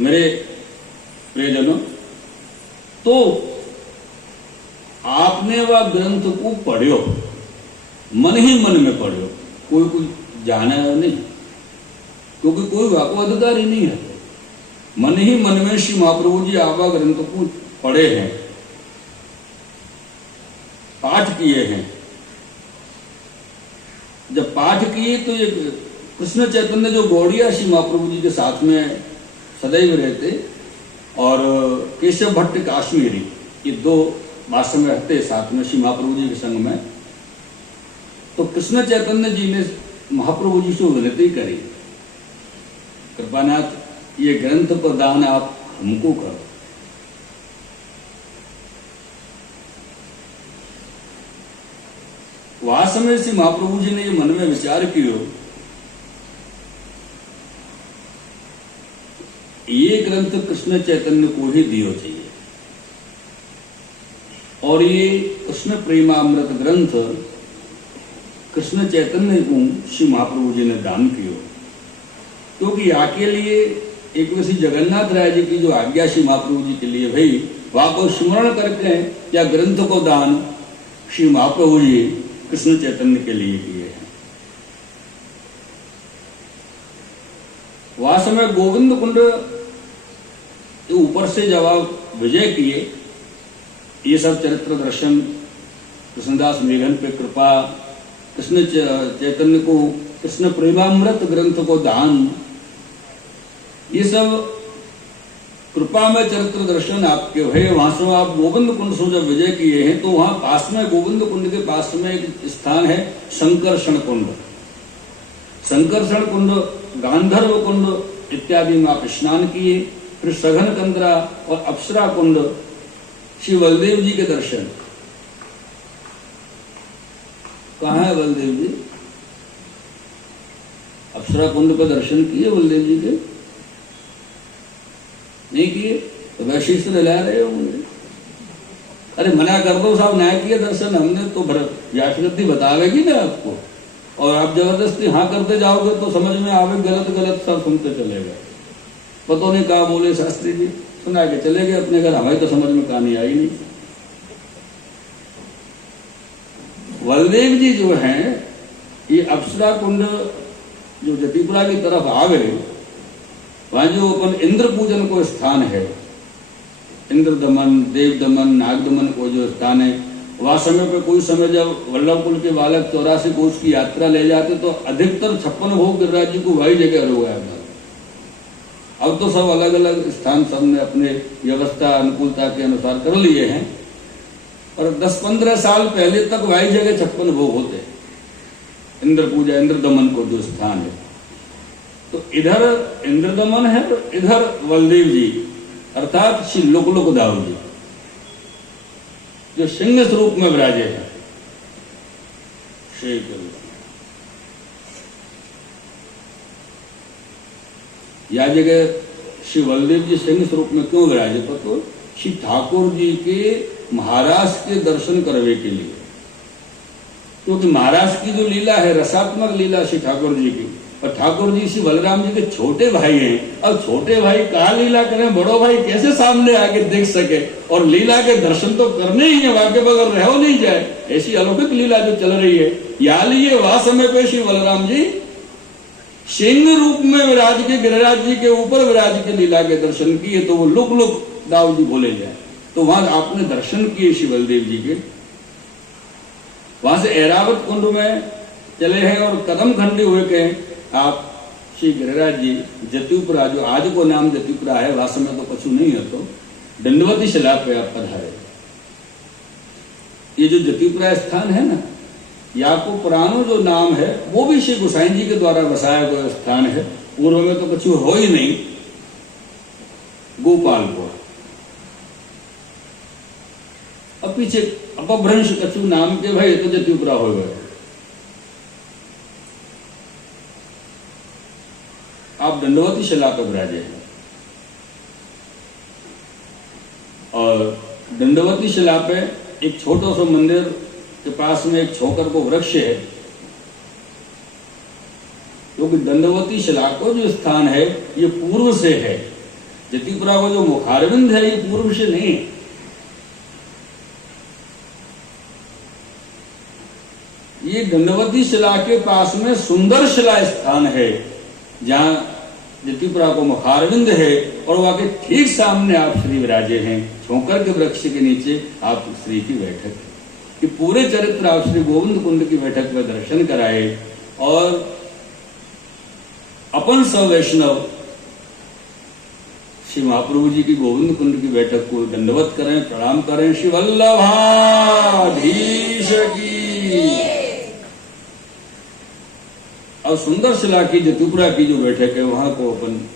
मेरे प्रियजनों, तो आपने वह ग्रंथ को पढ़ियो, मन ही मन में पढ़ियो, कोई जाना नहीं, क्योंकि कोई वाको अधिकार ही नहीं है। मन ही मन में श्री महाप्रभु जी आवा ग्रंथ को पढ़े हैं, पाठ किए हैं। जब पाठ किए तो ये कृष्ण चैतन्य जो गौड़िया श्री महाप्रभु जी के साथ में सदैव रहते, और केशव भट्ट काश्मीरी, ये दो आश्रम में रहते साथ में श्री महाप्रभु जी के संग में। तो कृष्ण चैतन्य जी ने महाप्रभु जी से विनती करी, कृपानाथ, ये ग्रंथ प्रदान आप हमको करो। वह समय से महाप्रभु जी ने ये मन में विचार किया, ये ग्रंथ कृष्ण चैतन्य को ही दियो चाहिए, और ये कृष्ण प्रेमामृत ग्रंथ कृष्ण चैतन्य को श्री महाप्रभु जी ने दान किया, क्योंकि आके लिए एक वैसी जगन्नाथ राय जी की जो आज्ञा श्री महाप्रभु जी के लिए भाई वहां को स्मरण करके या ग्रंथ को दान श्री महाप्रभु जी कृष्ण चैतन्य के लिए किए हैं। वह समय गोविंद कुंड ऊपर से जवाब विजय किए, ये सब चरित्र दर्शन, कृष्णदास मेघन पे कृपा, कृष्ण चैतन्य को कृष्ण प्रेमामृत ग्रंथ को दान, ये सब कृपा में चरित्र दर्शन आपके हुए। वहां से आप गोविंद कुंड से जब विजय किए हैं तो वहां पास में गोविंद कुंड के पास में एक स्थान है संकर्षण कुंड। संकर्षण कुंड, गांधर्व कुंड इत्यादि में आप स्नान किए। फिर सघन कंदरा और अप्सरा कुंड, श्री बलदेव जी के दर्शन। कहाँ है बलदेव जी? अप्सरा कुंड का दर्शन किए बलदेव जी के? नहीं किए तो वैसे से ला रहे होंगे। अरे मना कर दो साहब, ना किए दर्शन हमने तो व्यासगति बतावेगी ना आपको, और आप जबरदस्ती हाँ करते जाओगे तो समझ में आवे गलत गलत सब सुनते चले गए। पता नहीं कहा बोले शास्त्री जी, सुना के चले गए अपने घर, हमें तो समझ में कहानी आई नहीं। बलदेव जी जो हैं, ये अप्सरा कुंड जो जतिपुरा की तरफ आ गए, वहां जो अपन इंद्र पूजन को स्थान है, इंद्र दमन, देव दमन, नाग दमन को जो स्थान है, वह समय पे कोई समय जब वल्लभ कुल के बालक 84 कोष की यात्रा ले जाते तो अधिकतर 56 भोग गिरिराज जी को वही जगह रुकाया था। अब तो सब अलग अलग स्थान सबने अपने व्यवस्था अनुकूलता के अनुसार कर लिए हैं, और 10-15 साल पहले तक वही जगह 56 भोग होते, इंद्र पूजा, इंद्र दमन को जो स्थान है। तो इधर इंद्र दमन है, इधर बलदेव जी अर्थात श्री लोक दाऊ जी जो सिंह स्वरूप में विराजे हैं। श्री यह जगह श्री बलदेव जी सिंह स्वरूप में क्यों विराजे? तो श्री ठाकुर जी के महाराज के दर्शन करने के लिए, क्योंकि महाराज की जो लीला है रसात्मक लीला श्री ठाकुर जी की, और ठाकुर जी श्री बलराम जी के छोटे भाई हैं। अब छोटे भाई कहा लीला करें, बड़ो भाई कैसे सामने आके देख सके, और लीला के दर्शन तो करने ही है, वाके बगैर रहो नहीं जाए, ऐसी अलौकिक लीला जो चल रही है। या लिए वह समय पे श्री बलराम जी सिंह रूप में विराज के गिरिराज जी के ऊपर विराज के लीला के दर्शन किए, तो वो लुक लुक दाऊ जी बोले जाए। तो वहां आपने दर्शन किए श्री बलदेव जी के। वहां से ऐरावत कुंड में चले हैं और कदम खंडी हुए के आप श्री गिरिराज जी जतिपुरा, जो आज को नाम जतिपुरा है, वहां समय तो कछु नहीं है, तो दंडवती शिला पे आप पधारे। ये जो जतिपुरा स्थान है ना, या को पुरानो जो नाम है वो भी श्री गोसाई जी के द्वारा बसाया गया स्थान है। पूर्व में तो कछु हो ही नहीं, गोपालपुर। अब पीछे अपभ्रंश कछु नाम के भाई तो जतिपुरा हो गए। आप दंडवती शिला पर विराजे हैं, और दंडवती शिला पे एक छोटा सा मंदिर के पास में एक छोकर को वृक्ष है, क्योंकि दंडवती शिला को जो स्थान है ये पूर्व से है, जतिपुरा का जो मुखारविंद है ये पूर्व से नहीं, ये दंडवती शिला के पास में सुंदर शिला स्थान है जहां जतिपुरा को मुखारविंद है और वहां के ठीक सामने आप श्री विराजे हैं। छोकर के वृक्ष के नीचे आप श्री की बैठक है। कि पूरे चरित्र आप श्री गोविंद कुंड की बैठक में दर्शन कराए और अपन सब वैष्णव श्री महाप्रभु जी की गोविंद कुंड की बैठक को दंडवत करें, प्रणाम करें। श्री वल्लभाधीश की। और सुंदर शिला की जतिपुरा की जो बैठक है वहां को अपन